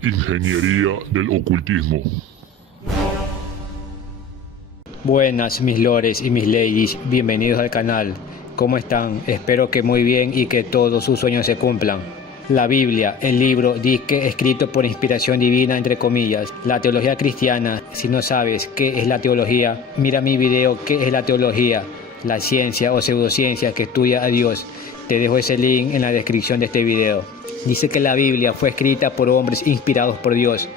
Ingeniería del ocultismo. Buenas mis lores y mis ladies, bienvenidos al canal. ¿Cómo están? Espero que muy bien y que todos sus sueños se cumplan. La Biblia, el libro disque escrito por inspiración divina entre comillas. La teología cristiana, si no sabes qué es la teología, mira mi video ¿Qué es la teología? La ciencia o pseudociencia que estudia a Dios. Te dejo ese link en la descripción de este video. Dice que la Biblia fue escrita por hombres inspirados por Dios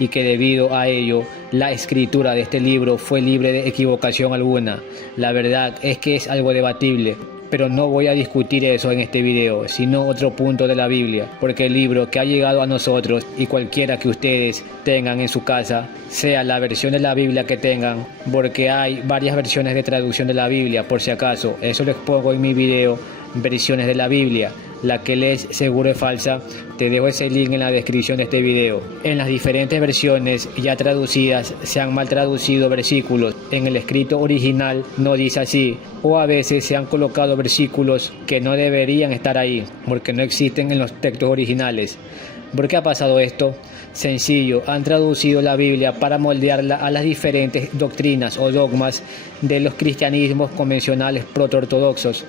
y que debido a ello la escritura de este libro fue libre de equivocación alguna. La verdad es que es algo debatible, pero no voy a discutir eso en este video, sino otro punto de la Biblia, porque el libro que ha llegado a nosotros y cualquiera que ustedes tengan en su casa, sea la versión de la Biblia que tengan, porque hay varias versiones de traducción de la Biblia, por si acaso, eso lo expongo en mi video, versiones de la Biblia. La que lees seguro es falsa, te dejo ese link en la descripción de este video. En las diferentes versiones ya traducidas se han mal traducido versículos. En el escrito original no dice así, o a veces se han colocado versículos que no deberían estar ahí, porque no existen en los textos originales. ¿Por qué ha pasado esto? Sencillo, han traducido la Biblia para moldearla a las diferentes doctrinas o dogmas de los cristianismos convencionales protoortodoxos.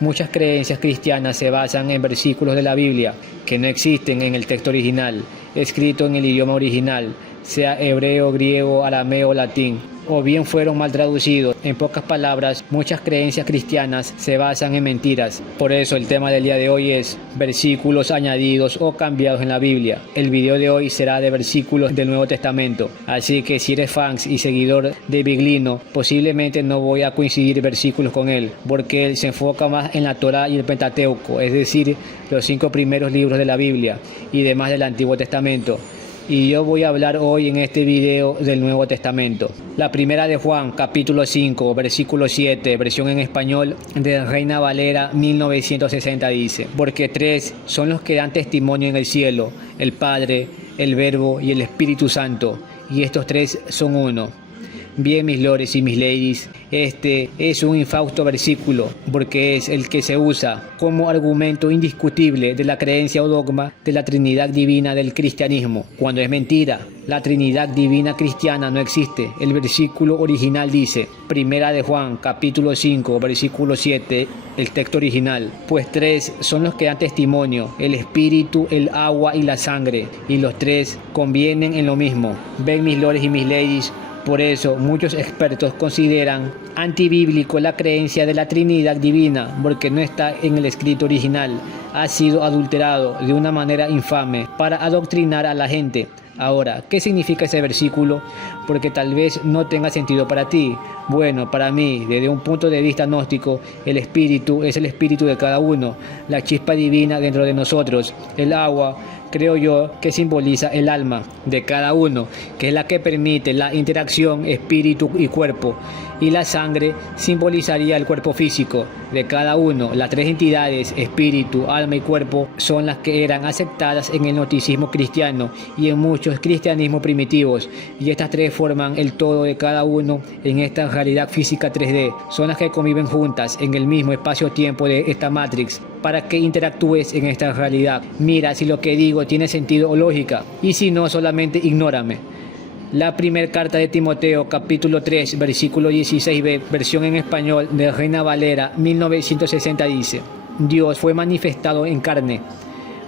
Muchas creencias cristianas se basan en versículos de la Biblia que no existen en el texto original, escrito en el idioma original, sea hebreo, griego, arameo o latín, o bien fueron mal traducidos. En pocas palabras, muchas creencias cristianas se basan en mentiras. Por eso el tema del día de hoy es versículos añadidos o cambiados en la Biblia. El video de hoy será de versículos del Nuevo Testamento, así que si eres fan y seguidor de Biglino, posiblemente no voy a coincidir versículos con él, porque él se enfoca más en la Torá y el Pentateuco, es decir, los 5 primeros libros de la Biblia y demás del Antiguo Testamento. Y yo voy a hablar hoy en este video del Nuevo Testamento. La primera de Juan, capítulo 5, versículo 7, versión en español de Reina Valera 1960 dice: porque 3 son los que dan testimonio en el cielo, el Padre, el Verbo y el Espíritu Santo, y estos 3 son uno. Bien, mis lores y mis ladies, este es un infausto versículo porque es el que se usa como argumento indiscutible de la creencia o dogma de la Trinidad Divina del cristianismo, cuando es mentira. La Trinidad Divina cristiana no existe. El versículo original dice, primera de Juan, capítulo 5, versículo 7, el texto original, pues 3 son los que dan testimonio, el Espíritu, el agua y la sangre, y los 3 convienen en lo mismo. Ven, mis lores y mis ladies. Por eso, muchos expertos consideran antibíblico la creencia de la Trinidad Divina, porque no está en el escrito original. Ha sido adulterado de una manera infame para adoctrinar a la gente. Ahora, ¿qué significa ese versículo? Porque tal vez no tenga sentido para ti. Bueno, para mí, desde un punto de vista gnóstico, el espíritu es el espíritu de cada uno, la chispa divina dentro de nosotros, el agua, creo yo, que simboliza el alma de cada uno, que es la que permite la interacción espíritu y cuerpo, y la sangre simbolizaría el cuerpo físico de cada uno. Las 3 entidades, espíritu, alma y cuerpo, son las que eran aceptadas en el gnosticismo cristiano y en muchos cristianismos primitivos, y estas 3 forman el todo de cada uno en esta realidad física 3D. Son las que conviven juntas en el mismo espacio-tiempo de esta Matrix para que interactúes en esta realidad. Mira si lo que digo tiene sentido o lógica, y si no, solamente ignórame. La primera carta de Timoteo, capítulo 3, versículo 16b, versión en español de Reina Valera 1960 dice: Dios fue manifestado en carne.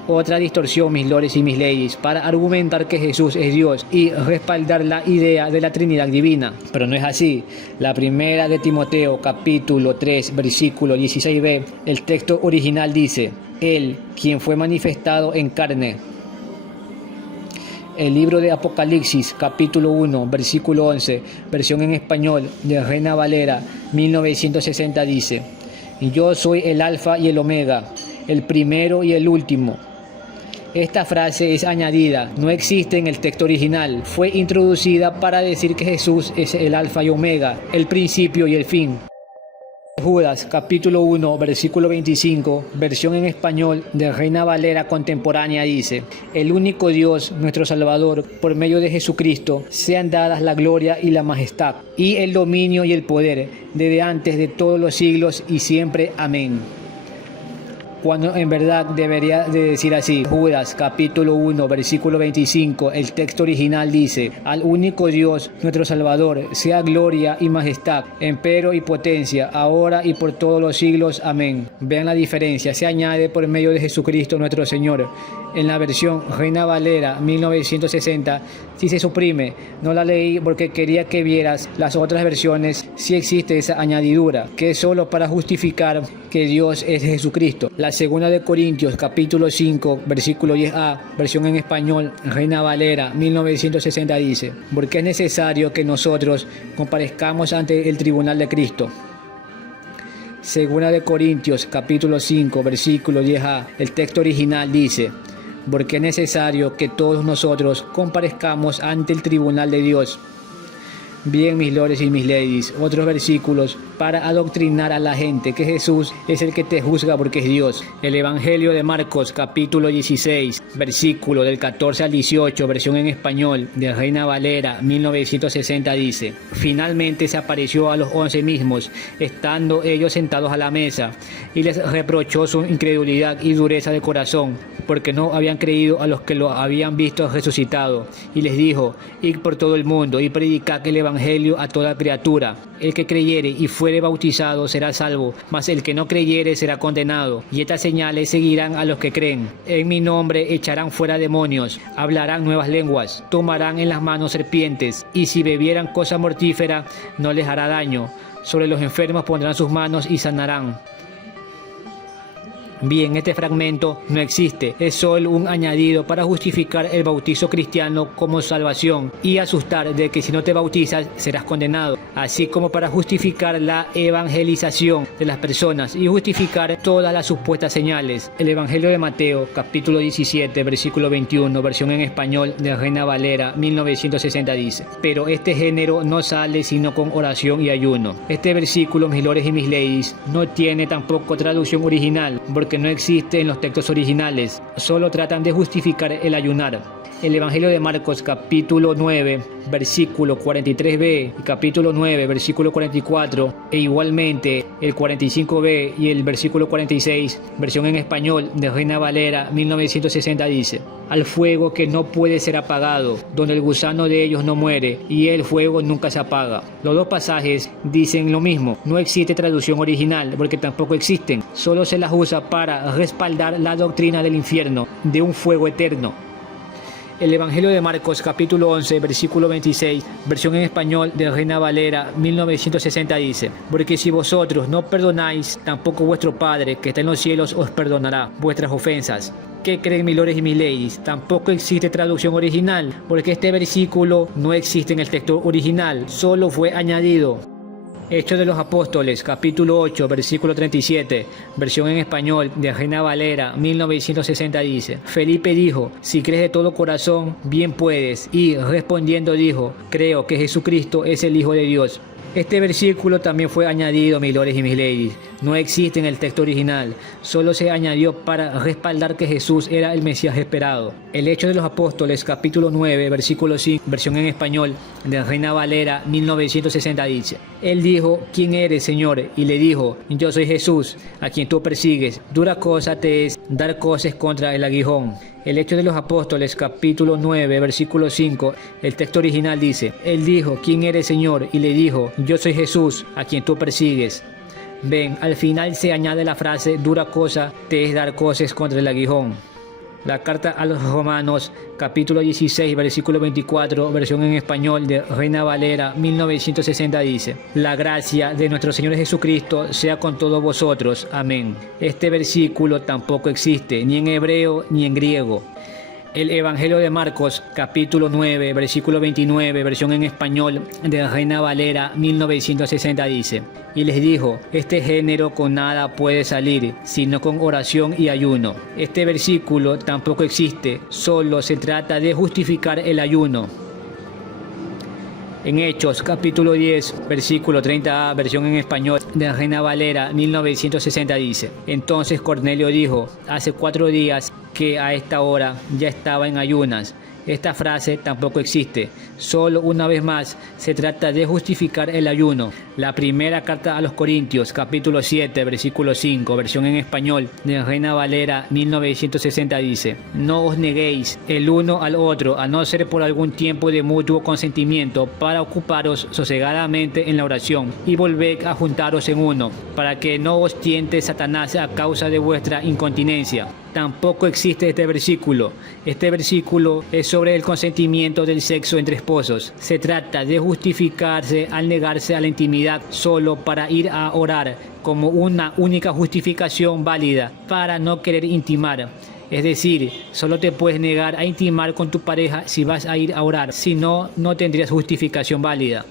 Otra distorsión, mis lores y mis ladies, para argumentar que Jesús es Dios y respaldar la idea de la Trinidad Divina. Pero no es así. La primera de Timoteo, capítulo 3, versículo 16b, el texto original dice: Él, quien fue manifestado en carne. El libro de Apocalipsis, capítulo 1, versículo 11, versión en español de Reina Valera 1960 dice: Yo soy el Alfa y el Omega, el primero y el último. Esta frase es añadida, no existe en el texto original. Fue introducida para decir que Jesús es el Alfa y Omega, el principio y el fin. Judas, capítulo 1, versículo 25, versión en español de Reina Valera contemporánea dice: El único Dios, nuestro Salvador, por medio de Jesucristo, sean dadas la gloria y la majestad, y el dominio y el poder, desde antes de todos los siglos y siempre. Amén. cuando en verdad debería de decir así. Judas capítulo 1 versículo 25, el texto original dice: al único Dios, nuestro Salvador, sea gloria y majestad, empero y potencia, ahora y por todos los siglos. Amén. Vean la diferencia, se añade por medio de Jesucristo nuestro Señor. En la versión Reina Valera 1960 sí se suprime. No la leí porque quería que vieras las otras versiones. Sí existe esa añadidura, que es solo para justificar que Dios es Jesucristo. La segunda de Corintios capítulo 5 versículo 10a, versión en español Reina Valera 1960 dice: porque es necesario que nosotros comparezcamos ante el tribunal de Cristo. Segunda de Corintios capítulo 5 versículo 10a, el texto original dice: porque es necesario que todos nosotros comparezcamos ante el tribunal de Dios. Bien, mis lores y mis ladies, otros versículos para adoctrinar a la gente que Jesús es el que te juzga porque es Dios. El Evangelio de Marcos capítulo 16, versículo del 14 al 18, versión en español de Reina Valera 1960 dice: finalmente se apareció a los 11 mismos, estando ellos sentados a la mesa, y les reprochó su incredulidad y dureza de corazón, porque no habían creído a los que lo habían visto resucitado, y les dijo: id por todo el mundo y predicad el Evangelio a toda criatura. El que creyere y fuere bautizado será salvo, mas el que no creyere será condenado. Y estas señales seguirán a los que creen: en mi nombre echarán fuera demonios, hablarán nuevas lenguas, tomarán en las manos serpientes, y si bebieran cosa mortífera no les hará daño. Sobre los enfermos pondrán sus manos y sanarán. Bien, este fragmento no existe, es solo un añadido para justificar el bautizo cristiano como salvación y asustar de que si no te bautizas serás condenado, así como para justificar la evangelización de las personas y justificar todas las supuestas señales. El Evangelio de Mateo, capítulo 17, versículo 21, versión en español de Reina Valera 1960 dice: pero este género no sale sino con oración y ayuno. Este versículo, mis lores y mis ladies, no tiene tampoco traducción original, porque no existe en los textos originales, solo tratan de justificar el ayunar. El Evangelio de Marcos capítulo 9 versículo 43b y capítulo 9 versículo 44 e igualmente el 45b y el versículo 46, versión en español de Reina Valera 1960 dice: al fuego que no puede ser apagado, donde el gusano de ellos no muere y el fuego nunca se apaga. Los dos pasajes dicen lo mismo, no existe traducción original porque tampoco existen, solo se las usa para respaldar la doctrina del infierno, de un fuego eterno. El Evangelio de Marcos capítulo 11 versículo 26, versión en español de Reina Valera 1960 dice: porque si vosotros no perdonáis, tampoco vuestro Padre que está en los cielos os perdonará vuestras ofensas. ¿Qué creen, mis lores y mis ladies? Tampoco existe traducción original, porque este versículo no existe en el texto original, solo fue añadido. Hechos de los Apóstoles, capítulo 8, versículo 37, versión en español de Reina Valera 1960 dice: Felipe dijo: si crees de todo corazón, bien puedes. Y respondiendo dijo: creo que Jesucristo es el Hijo de Dios. Este versículo también fue añadido, mis lores y mis ladies. No existe en el texto original, solo se añadió para respaldar que Jesús era el Mesías esperado. El Hechos de los Apóstoles, capítulo 9, versículo 5, versión en español de Reina Valera 1960 dice: Él dijo: ¿quién eres, Señor? Y le dijo: yo soy Jesús, a quien tú persigues. Dura cosa te es dar coces contra el aguijón. El Hecho de los Apóstoles, capítulo 9, versículo 5, el texto original dice: Él dijo: ¿quién eres, Señor? Y le dijo: yo soy Jesús, a quien tú persigues. Ven, al final se añade la frase: dura cosa te es dar coces contra el aguijón. La carta a los Romanos, capítulo 16, versículo 24, versión en español de Reina Valera 1960 dice: la gracia de nuestro Señor Jesucristo sea con todos vosotros. Amén. Este versículo tampoco existe, ni en hebreo ni en griego. El Evangelio de Marcos, capítulo 9, versículo 29, versión en español de Reina Valera 1960 dice: y les dijo: este género con nada puede salir, sino con oración y ayuno. Este versículo tampoco existe, solo se trata de justificar el ayuno. En Hechos, capítulo 10, versículo 30a, versión en español de Reina Valera 1960 dice: entonces Cornelio dijo: hace 4 días que a esta hora ya estaba en ayunas. Esta frase tampoco existe. Solo una vez más se trata de justificar el ayuno. La primera carta a los Corintios, capítulo 7, versículo 5, versión en español de Reina Valera 1960 dice: no os neguéis el uno al otro, a no ser por algún tiempo de mutuo consentimiento, para ocuparos sosegadamente en la oración, y volved a juntaros en uno, para que no os tiente Satanás a causa de vuestra incontinencia. Tampoco existe este versículo. Este versículo es sobre el consentimiento del sexo entre esposos. Se trata de justificarse al negarse a la intimidad solo para ir a orar, como una única justificación válida para no querer intimar. Es decir, solo te puedes negar a intimar con tu pareja si vas a ir a orar. Si no, no tendrías justificación válida.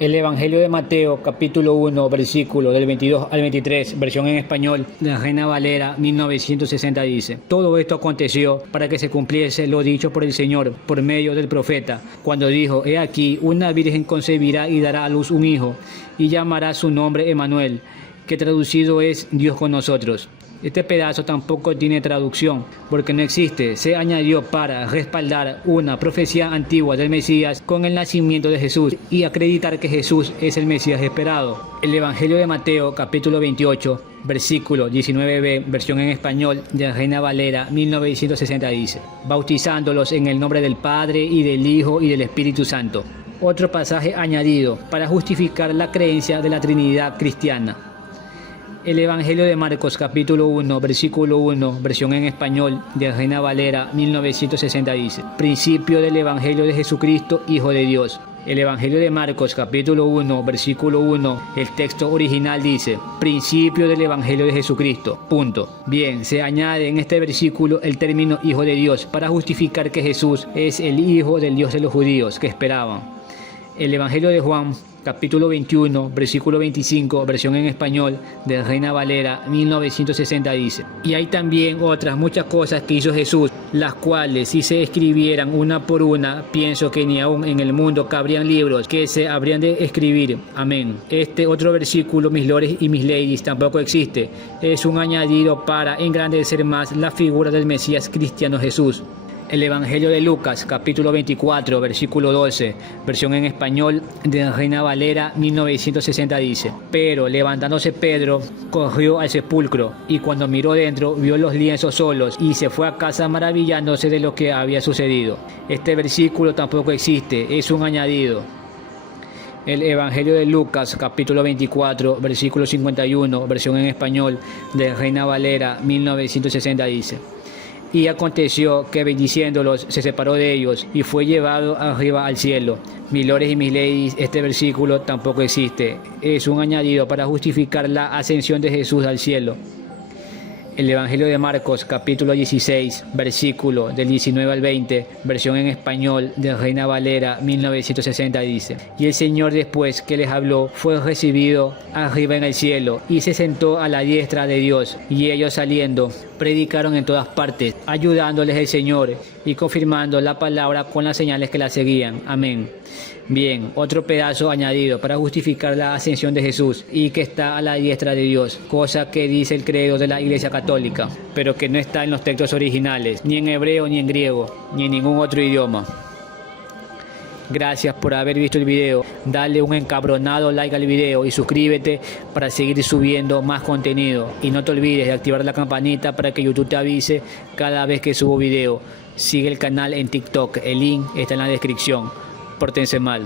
El Evangelio de Mateo, capítulo 1, versículo del 22 al 23, versión en español de la Reina Valera 1960 dice: todo esto aconteció para que se cumpliese lo dicho por el Señor por medio del profeta, cuando dijo: he aquí, una virgen concebirá y dará a luz un hijo, y llamará su nombre Emmanuel, que traducido es Dios con nosotros. Este pedazo tampoco tiene traducción, porque no existe. Se añadió para respaldar una profecía antigua del Mesías con el nacimiento de Jesús y acreditar que Jesús es el Mesías esperado. El Evangelio de Mateo, capítulo 28, versículo 19b, versión en español de Reina Valera 1960 dice: bautizándolos en el nombre del Padre y del Hijo y del Espíritu Santo. Otro pasaje añadido para justificar la creencia de la Trinidad cristiana. El Evangelio de Marcos, capítulo 1, versículo 1, versión en español de Reina Valera 1960 dice: principio del Evangelio de Jesucristo, Hijo de Dios. El Evangelio de Marcos, capítulo 1, versículo 1, el texto original dice: principio del Evangelio de Jesucristo, punto. Bien, se añade en este versículo el término Hijo de Dios para justificar que Jesús es el Hijo del Dios de los judíos que esperaban. El Evangelio de Juan, capítulo 21, versículo 25, versión en español de Reina Valera 1960 dice: y hay también otras muchas cosas que hizo Jesús, las cuales si se escribieran una por una, pienso que ni aún en el mundo cabrían libros que se habrían de escribir. Amén. Este otro versículo, mis lores y mis ladies, tampoco existe. Es un añadido para engrandecer más la figura del Mesías cristiano Jesús. El Evangelio de Lucas, capítulo 24, versículo 12, versión en español de Reina Valera 1960 dice: pero levantándose Pedro, corrió al sepulcro, y cuando miró dentro, vio los lienzos solos, y se fue a casa maravillándose de lo que había sucedido. Este versículo tampoco existe, es un añadido. El Evangelio de Lucas, capítulo 24, versículo 51, versión en español de Reina Valera 1960 dice: y aconteció que bendiciéndolos se separó de ellos y fue llevado arriba al cielo. Mis lores y mis ladies, este versículo tampoco existe. Es un añadido para justificar la ascensión de Jesús al cielo. El Evangelio de Marcos, capítulo 16, versículo del 19 al 20, versión en español de Reina Valera 1960 dice: y el Señor, después que les habló, fue recibido arriba en el cielo y se sentó a la diestra de Dios. Y ellos, saliendo, predicaron en todas partes, ayudándoles el Señor y confirmando la palabra con las señales que la seguían. Amén. Bien, otro pedazo añadido para justificar la ascensión de Jesús y que está a la diestra de Dios, cosa que dice el credo de la Iglesia Católica, pero que no está en los textos originales, ni en hebreo, ni en griego, ni en ningún otro idioma. Gracias por haber visto el video. Dale un encabronado like al video y suscríbete para seguir subiendo más contenido. Y no te olvides de activar la campanita para que YouTube te avise cada vez que subo video. Sigue el canal en TikTok, el link está en la descripción. Pórtense mal.